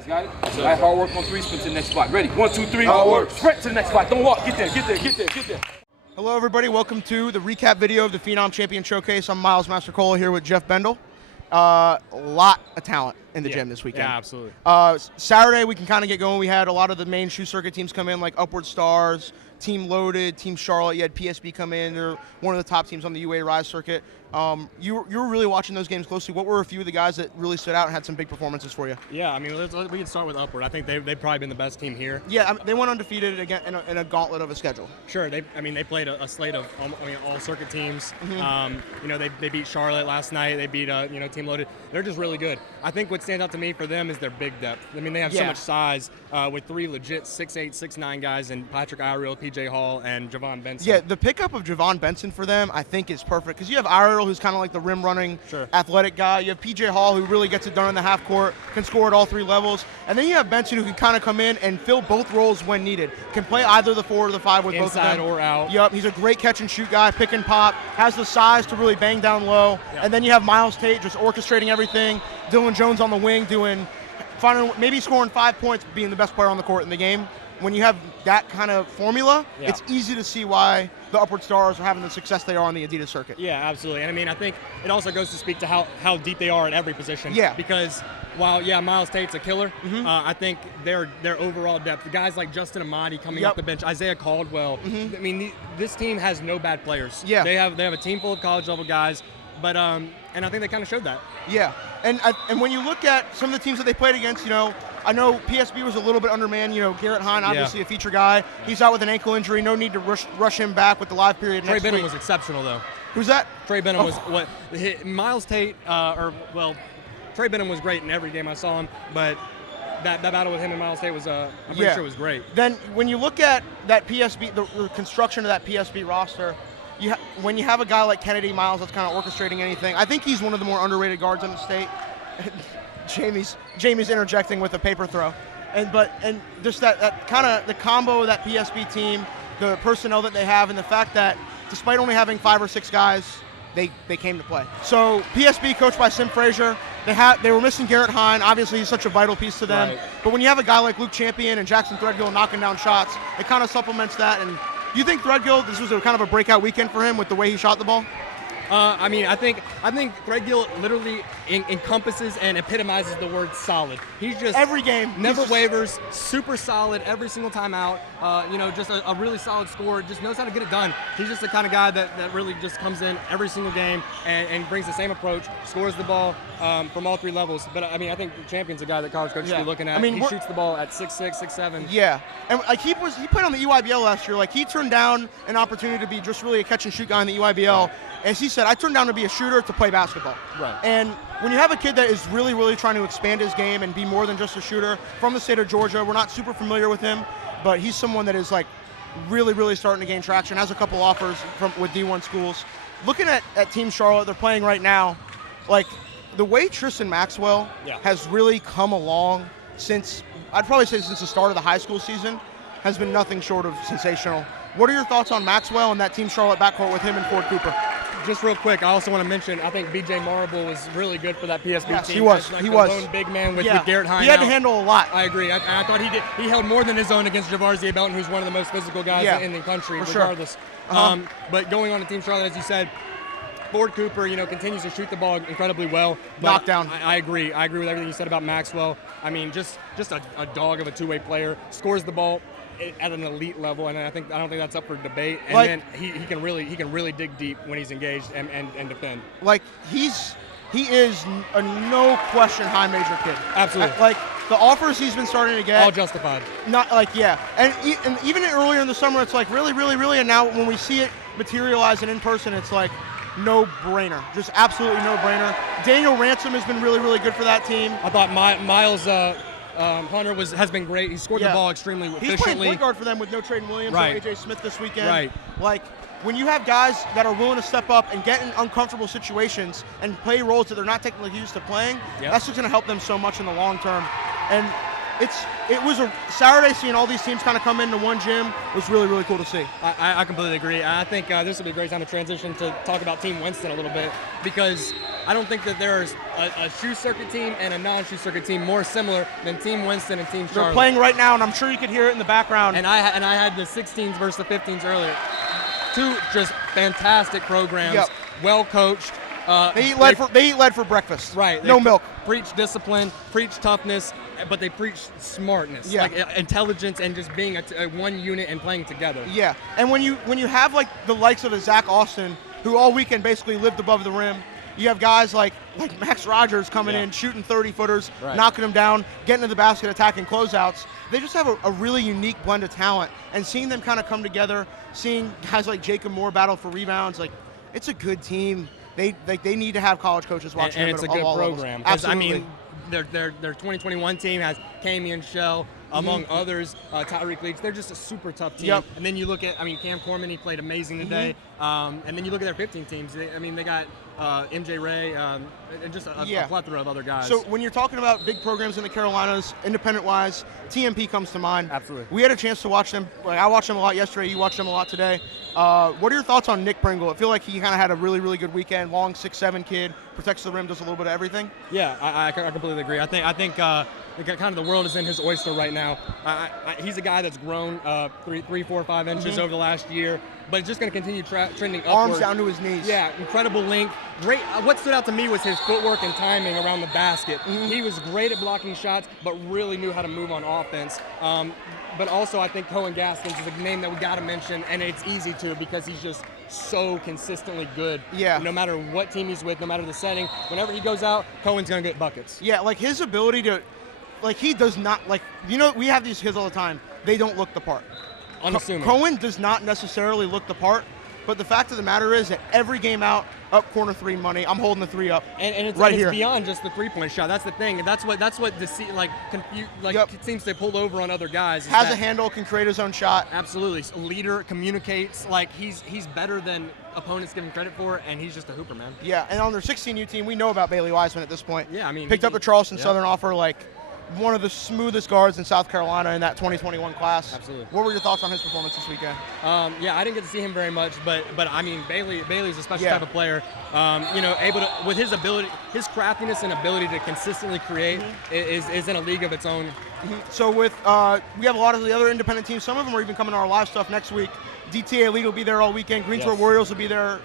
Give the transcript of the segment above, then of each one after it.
Guys got it? All right, hard work on 3, sprint to the next spot. Ready? 1, 2, 3. Hard work. Sprint to the next spot. Don't walk. Get there, get there, get there, get there. Hello, everybody. Welcome to the recap video of the Phenom Champion Showcase. I'm Miles Mastercola here with Jeff Bendel. A lot of talent in the gym this weekend. Yeah, absolutely. Saturday, we can kind of get going. We had a lot of the main shoe circuit teams come in, like Upward Stars, Team Loaded, Team Charlotte. You had PSB come in. They're one of the top teams on the UA Rise circuit. You were really watching those games closely. What were a few of the guys that really stood out and had some big performances for you? Yeah, I mean, we can start with Upward. I think they've probably been the best team here. Yeah, they went undefeated again in a gauntlet of a schedule. Sure, they played a slate of all circuit teams. Mm-hmm. They beat Charlotte last night. They beat Team Loaded. They're just really good. I think what stands out to me for them is their big depth. I mean, they have so much size with 3 legit 6'8", 6'9" guys and Patrick Iriel, PJ Hall, and Javon Benson. Yeah, the pickup of Javon Benson for them, I think, is perfect because you have Iriel, who's kind of like the rim running athletic guy. You have PJ Hall, who really gets it done in the half court, can score at all 3 levels. And then you have Benson, who can kind of come in and fill both roles when needed. Can play either the 4 or the 5 with both of them. Inside or out. Yep, he's a great catch and shoot guy, pick and pop, has the size to really bang down low. Yep. And then you have Miles Tate just orchestrating everything. Dylan Jones on the wing maybe scoring 5 points, being the best player on the court in the game. When you have that kind of formula, it's easy to see why the Upward Stars are having the success they are on the Adidas circuit. Yeah, absolutely. And I mean, I think it also goes to speak to how deep they are at every position. Yeah. Because while Miles Tate's a killer, I think their overall depth, the guys like Justin Amadi coming off the bench, Isaiah Caldwell. I mean, this team has no bad players. Yeah. They have a team full of college level guys, but and I think they kind of showed that. Yeah, and when you look at some of the teams that they played against, I know PSB was a little bit undermanned. Garrett Hine, obviously a feature guy. He's out with an ankle injury. No need to rush him back with the live period next week. Trey Benham was exceptional, though. Who's that? Trey Benham was Miles Tate, Trey Benham was great in every game I saw him, but that battle with him and Miles Tate was, I'm pretty sure was great. Then when you look at that PSB, the construction of that PSB roster, when you have a guy like Kennedy Miles that's kind of orchestrating anything, I think he's one of the more underrated guards in the state. Jamie's interjecting with a paper throw, and just that kind of the combo of that PSB team, the personnel that they have, and the fact that despite only having 5 or 6 guys, they came to play. So PSB, coached by Sim Frazier, they were missing Garrett Hine. Obviously, he's such a vital piece to them. Right. But when you have a guy like Luke Champion and Jackson Threadgill knocking down shots, it kind of supplements that. And do you think Threadgill, this was a kind of a breakout weekend for him with the way he shot the ball? I mean, I think Threadgill literally encompasses and epitomizes the word solid. He's just every game never wavers, super solid every single time out. Just a really solid scorer. Just knows how to get it done. He's just the kind of guy that really just comes in every single game and brings the same approach, scores the ball from all 3 levels. But I mean, I think the Champion's a guy that college coaches should be looking at. I mean, he shoots the ball at 6'6", 6'7". Yeah, and like he played on the EYBL last year. Like he turned down an opportunity to be just really a catch and shoot guy in the EYBL. Right. As he said, I turned down to be a shooter to play basketball. Right. And when you have a kid that is really, really trying to expand his game and be more than just a shooter from the state of Georgia, we're not super familiar with him, but he's someone that is like really, really starting to gain traction, has a couple offers with D1 schools. Looking at Team Charlotte, they're playing right now, like the way Tristan Maxwell has really come along I'd probably say since the start of the high school season, has been nothing short of sensational. What are your thoughts on Maxwell and that Team Charlotte backcourt with him and Ford Cooper? Just real quick, I also want to mention, I think B.J. Marble was really good for that PSB team. He was. He was. Lone big man with Garrett Hine. He had to handle a lot. I agree. I thought he held more than his own against Javarzier Belton, who's one of the most physical guys in the country, regardless. Sure. But going on to Team Charlotte, as you said, Ford Cooper, continues to shoot the ball incredibly well. Knockdown. I agree. I agree with everything you said about Maxwell. I mean, just a dog of a two-way player. Scores the ball at an elite level, and I don't think that's up for debate. And then he can really dig deep when he's engaged and defend. Like he is a no question high major kid. Absolutely. Like the offers he's been starting to get, all justified. Not like and even earlier in the summer, it's like really, really, really. And now when we see it materialize and in person, it's like no brainer, just absolutely no brainer. Daniel Ransom has been really, really good for that team. I thought Miles Hunter has been great. He scored the ball extremely efficiently. He's playing point guard for them with no Trayden Williams or A.J. Smith this weekend. Right. Like, when you have guys that are willing to step up and get in uncomfortable situations and play roles that they're not technically used to playing, that's just going to help them so much in the long term. And it was a Saturday seeing all these teams kind of come into one gym was really, really cool to see. I completely agree. I think this will be a great time to transition to talk about Team Winston a little bit, because I don't think that there's a shoe circuit team and a non-shoe circuit team more similar than Team Winston and Team Charlotte. They're playing right now, and I'm sure you could hear it in the background. And I had the 16s versus the 15s earlier. Two just fantastic programs, well coached. They eat lead for breakfast. Right. No milk. Preach discipline, preach toughness, but they preach smartness, like intelligence, and just being a one unit and playing together. Yeah. And when you have like the likes of a Zach Austin, who all weekend basically lived above the rim, you have guys like Max Rogers coming in, shooting 30-footers, knocking them down, getting to the basket, attacking closeouts. They just have a really unique blend of talent. And seeing them kind of come together, seeing guys like Jacob Moore battle for rebounds, like it's a good team. They need to have college coaches watching and them. it's a good program. Absolutely. I mean, their 2021 team has Kamian Shell, among others, Tyreek Leach. They're just a super tough team. Yep. And then you look at, Cam Corman, he played amazing today. And then you look at their 15 teams. They got MJ Ray, and just a plethora of other guys. So when you're talking about big programs in the Carolinas, independent-wise, TMP comes to mind. Absolutely. We had a chance to watch them. I watched them a lot yesterday. You watched them a lot today. What are your thoughts on Nick Pringle? I feel like he kind of had a really, really good weekend. Long 6'7" kid, protects the rim, does a little bit of everything. Yeah, I completely agree. I think kind of the world is in his oyster right now. He's a guy that's grown 3, 4, 5 inches over the last year, but it's just going to continue trending upward. Arms down to his knees. Yeah, incredible length. Great. What stood out to me was his footwork and timing around the basket. He was great at blocking shots, but really knew how to move on offense. But also, I think Cohen Gaskins is a name that we got to mention, and it's easy to because he's just so consistently good. Yeah. No matter what team he's with, no matter the setting, whenever he goes out, Cohen's going to get buckets. Yeah, like his ability to, he does not, we have these kids all the time. They don't look the part. Unassuming. Cohen does not necessarily look the part, but the fact of the matter is that every game out, up corner three money, I'm holding the three up. And it's here. Beyond just the three-point shot. That's the thing. That's what seems to pull over on other guys. Has a handle, can create his own shot. Absolutely. A leader, communicates. He's better than opponents give him credit for, and he's just a hooper, man. Yeah, and on their 16U team, we know about Bailey Wiseman at this point. Yeah, picked up the Charleston Southern offer, one of the smoothest guards in South Carolina in that 2021 class. Absolutely. What were your thoughts on his performance this weekend? I didn't get to see him very much, but Bailey's a special type of player. Able to, with his ability, his craftiness and ability to consistently create is in a league of its own. So we have a lot of the other independent teams. Some of them are even coming to our live stuff next week. DTA Elite will be there all weekend. Greensboro Warriors will be there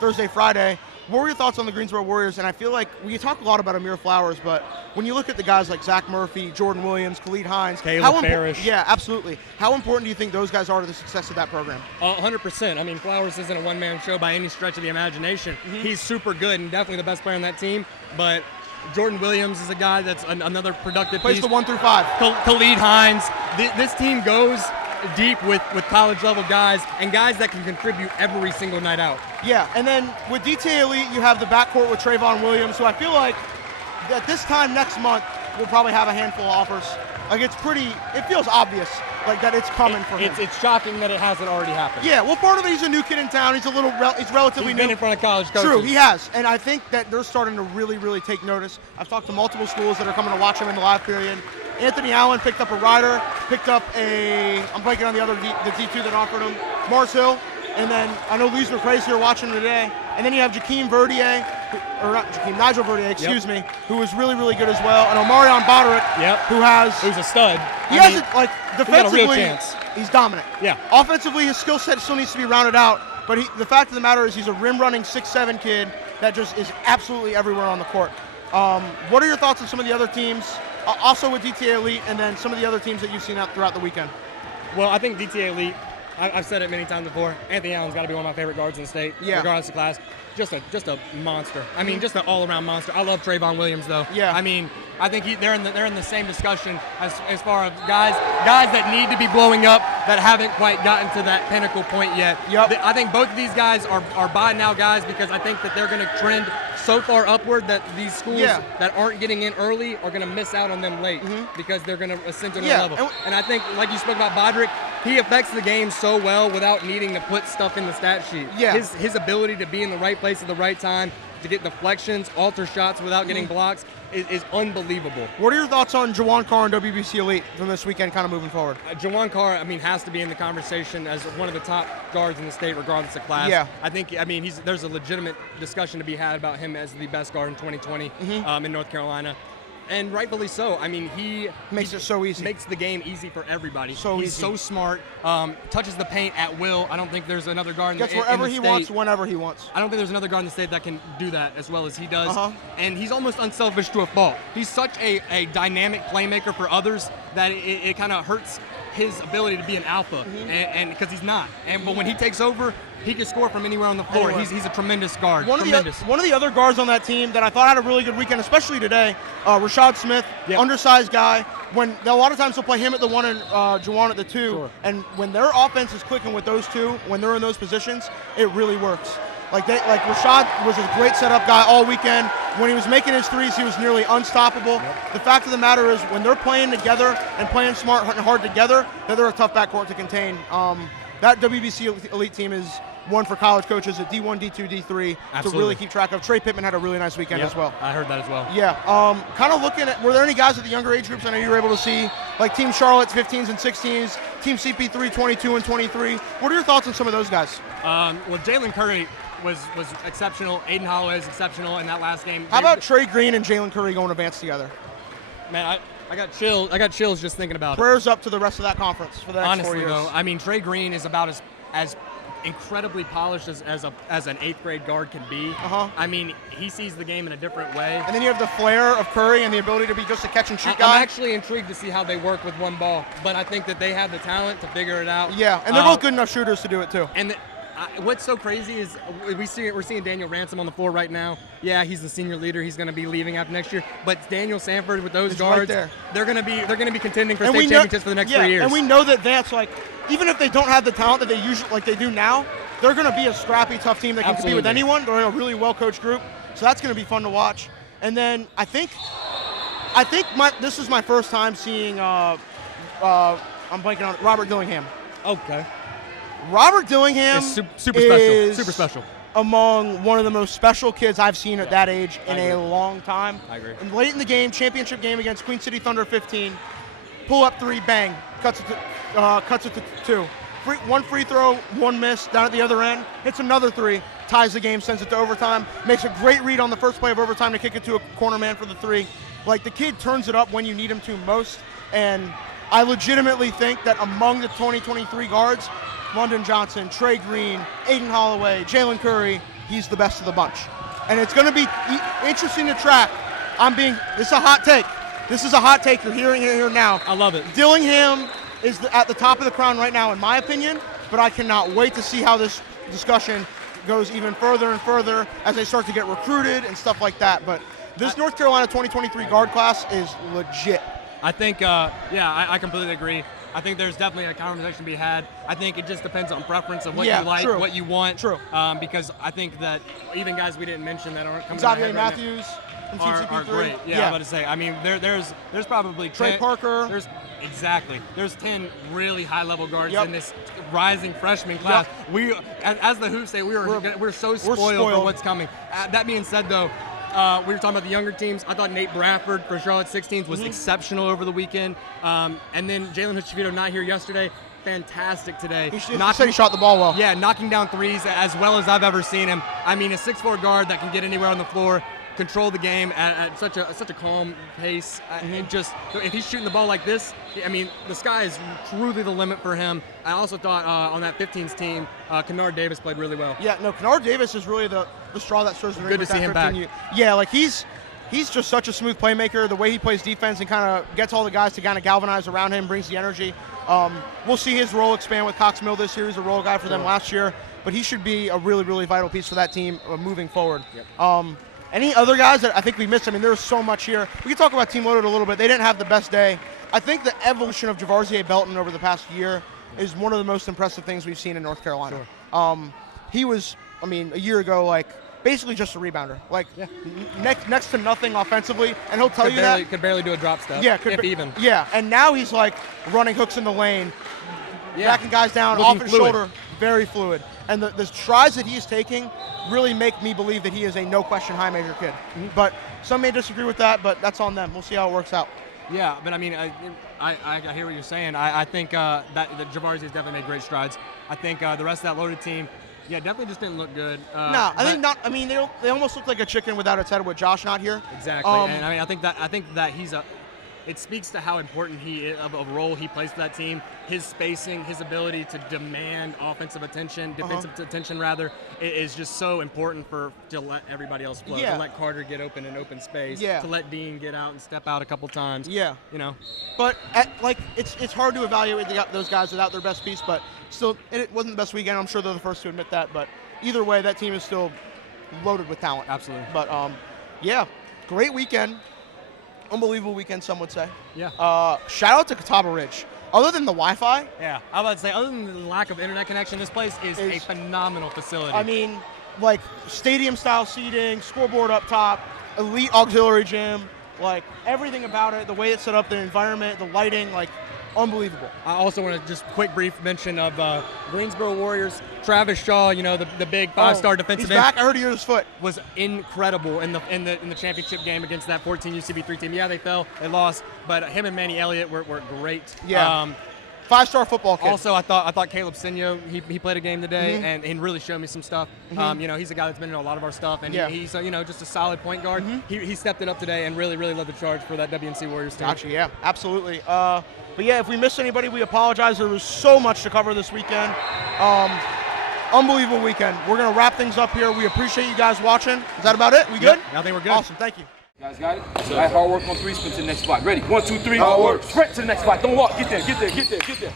Thursday, Friday. What were your thoughts on the Greensboro Warriors? And I feel like we talk a lot about Amir Flowers, but when you look at the guys like Zach Murphy, Jordan Williams, Khalid Hines, Caleb Parrish. Yeah, absolutely. How important do you think those guys are to the success of that program? 100%. Flowers isn't a one-man show by any stretch of the imagination. He's super good and definitely the best player on that team, but Jordan Williams is a guy that's another productive Plays piece. the 1 through 5. Khalid Hines. This team goes deep with college-level guys and guys that can contribute every single night out. Yeah, and then with DTA Elite, you have the backcourt with Trayvon Williams, so I feel like at this time next month, we'll probably have a handful of offers. It feels obvious, that it's coming for him. It's shocking that it hasn't already happened. Yeah, well, part of it, he's a new kid in town. He's relatively new. He's been in front of college coaches. True, he has, and I think that they're starting to really, really take notice. I've talked to multiple schools that are coming to watch him in the live period. Anthony Allen picked up a rider, picked up I'm blanking on the D2 that offered him, Mars Hill, and then I know Lees McCrae's here watching today. And then you have Nigel Verdier, excuse me, who is really, really good as well. And Omarion Boderick, who's a stud. Defensively, he got a real chance. He's dominant. Yeah. Offensively, his skill set still needs to be rounded out. But the fact of the matter is he's a rim-running 6'7" kid that just is absolutely everywhere on the court. What are your thoughts on some of the other teams, also with DTA Elite, and then some of the other teams that you've seen out throughout the weekend? Well, I think DTA Elite, I've said it many times before, Anthony Allen's got to be one of my favorite guards in the state, regardless of class. Just a monster. Just an all-around monster. I love Trayvon Williams, though. Yeah. I think they're in the same discussion as far as guys that need to be blowing up that haven't quite gotten to that pinnacle point yet. Yep. I think both of these guys are buy now guys because I think that they're going to trend so far upward that these schools that aren't getting in early are going to miss out on them late because they're going to ascend to another level. And I think, like you spoke about Boderick, he affects the game so well without needing to put stuff in the stat sheet. Yeah. His ability to be in the right place at the right time, to get deflections, alter shots without getting blocks is unbelievable. What are your thoughts on Jawan Carr and WBC Elite from this weekend kind of moving forward? Jawan Carr, has to be in the conversation as one of the top guards in the state regardless of class. Yeah. There's a legitimate discussion to be had about him as the best guard in 2020 in North Carolina. And rightfully so. He makes it so easy. Makes the game easy for everybody. He's easy. So smart. Touches the paint at will. I don't think there's another guard in the state. Gets wherever he wants, whenever he wants. I don't think there's another guard in the state that can do that as well as he does. And he's almost unselfish to a fault. He's such a dynamic playmaker for others that it kind of hurts his ability to be an alpha, and because he's not. But when he takes over, he can score from anywhere on the floor. He's a tremendous guard. One of the other guards on that team that I thought had a really good weekend, especially today, Rashad Smith, undersized guy. When a lot of times they'll play him at the 1 and Jawan at the 2, and when their offense is clicking with those two, when they're in those positions, it really works. Like Rashad was a great setup guy all weekend. When he was making his threes, he was nearly unstoppable. The fact of the matter is, when they're playing together and playing smart and hard together, that they're a tough backcourt to contain. That WBC Elite team is one for college coaches at D1, D2, D3 to really keep track of. Trey Pittman had a really nice weekend as well. I heard that as well. Yeah. Kind of looking at, were there any guys at the younger age groups I know you were able to see, like Team Charlotte's 15s and 16s, Team CP3 22 and 23? What are your thoughts on some of those guys? Jalen Curry was exceptional. Aiden Holloway is exceptional in that last game. How about Trey Green and Jalen Curry going to advance together? Man, I got chills. I got chills just thinking about Prayers up to the rest of that conference for the next 4 years. Honestly, though, Trey Green is about as incredibly polished as an 8th grade guard can be. He sees the game in a different way. And then you have the flair of Curry and the ability to be just a catch and shoot guy. I'm actually intrigued to see how they work with one ball, but I think that they have the talent to figure it out. Yeah, and they're both good enough shooters to do it too. And what's so crazy is we're seeing Daniel Ransom on the floor right now. Yeah, he's the senior leader. He's going to be leaving after next year. But Daniel Sanford with those guards, they're going to be contending for state championships for the next 3 years. And we know that that's even if they don't have the talent that they usually they do now, they're going to be a scrappy, tough team that can compete with anyone. They're a really well-coached group, so that's going to be fun to watch. And then I think this is my first time seeing I'm blanking on Robert Dillingham. Okay. Robert Dillingham is super special. Among one of the most special kids I've seen at that age in a long time. I agree. And late in the game, championship game against Queen City Thunder 15, pull up 3, bang, cuts it to 2. One free throw, one miss down at the other end, hits another 3, ties the game, sends it to overtime, makes a great read on the first play of overtime to kick it to a corner man for the 3. The kid turns it up when you need him to most, and I legitimately think that among the 2023 guards, London Johnson, Trey Green, Aiden Holloway, Jalen Curry, he's the best of the bunch. And it's going to be interesting to track. This is a hot take. This is a hot take. You're hearing it here now. I love it. Dillingham is at the top of the crown right now, in my opinion, but I cannot wait to see how this discussion goes even further and further as they start to get recruited and stuff like that. But this North Carolina 2023 guard class is legit. I think, I completely agree. I think there's definitely a conversation to be had. I think it just depends on preference of what you like, what you want. True. Because I think that even guys we didn't mention that aren't coming Xavier Matthews are great. Yeah, I'm about to say. There's probably Trey Parker. There's 10 really high-level guards in this rising freshman class. We, as the Hoops say, we're so spoiled for what's coming. That being said, though, we were talking about the younger teams. I thought Nate Bradford for Charlotte 16s was exceptional over the weekend. And then Jalen Hichavito not here yesterday. Fantastic today. He said he shot the ball well. Yeah, knocking down threes as well as I've ever seen him. A 6'4" guard that can get anywhere on the floor, control the game at such a calm pace. If he's shooting the ball like this, the sky is truly the limit for him. I also thought on that 15s team, Kennard Davis played really well. Yeah, no, Kennard Davis is really the straw that stirs the drink. Good to see him back. Yeah, he's just such a smooth playmaker. The way he plays defense and kind of gets all the guys to kind of galvanize around him, brings the energy. We'll see his role expand with Cox Mill this year. He's a role guy for them last year, but he should be a really, really vital piece for that team moving forward. Yep. Any other guys that I think we missed? There's so much here. We can talk about Team Loaded a little bit. They didn't have the best day. I think the evolution of Javarzier Belton over the past year is one of the most impressive things we've seen in North Carolina. Sure. He was, a year ago, basically just a rebounder. Next to nothing offensively, and he'll tell you that. Could barely do a drop step, even. Yeah, and now he's running hooks in the lane, backing guys down, off his shoulder, very fluid. And the strides that he is taking really make me believe that he is a no-question high major kid. But some may disagree with that, but that's on them. We'll see how it works out. Yeah, but I mean, I hear what you're saying. I think that Javarzy has definitely made great strides. I think the rest of that loaded team, yeah, definitely just didn't look good. No, I think not. I mean, they almost look like a chicken without its head with Josh not here. Exactly, and I mean, I think that he's it speaks to how important he is, of a role he plays for that team. His spacing, his ability to demand offensive attention, defensive attention rather, is just so important to let everybody else flow. To let Carter get open in open space. To let Dean get out and step out a couple times. You know. But it's hard to evaluate those guys without their best piece. But still, it wasn't the best weekend. I'm sure they're the first to admit that. But either way, that team is still loaded with talent. Absolutely. But yeah, great weekend. Unbelievable weekend, some would say. Yeah. Shout out to Catawba Ridge. Other than the Wi-Fi. Yeah, I was about to say, other than the lack of internet connection, this place is a phenomenal facility. I mean, like stadium-style seating, scoreboard up top, elite auxiliary gym, like everything about it, the way it's set up, the environment, the lighting, like unbelievable. I also want to just quick brief mention of Greensboro Warriors. Travis Shaw, you know, the big five-star defensive end. He's back. I heard he hurt his foot. Was incredible in the championship game against that 14 UCB3 team. Yeah, they fell, they lost, but him and Manny Elliott were great. Yeah. Five-star football kid. Also, I thought Caleb Senyo, he played a game today and really showed me some stuff. You know, he's a guy that's been in a lot of our stuff, and he's you know, just a solid point guard. He stepped it up today and really led the charge for that WNC Warriors team. Gotcha. Yeah, absolutely. But yeah, if we missed anybody, we apologize. There was so much to cover this weekend. Unbelievable weekend. We're going to wrap things up here. We appreciate you guys watching. Is that about it? We good? I think we're good. Awesome. Thank you. Guys got it? All right, hard work on 3, sprint to the next spot. Ready? 1, 2, 3. Hard work. Sprint to the next spot. Don't walk. Get there.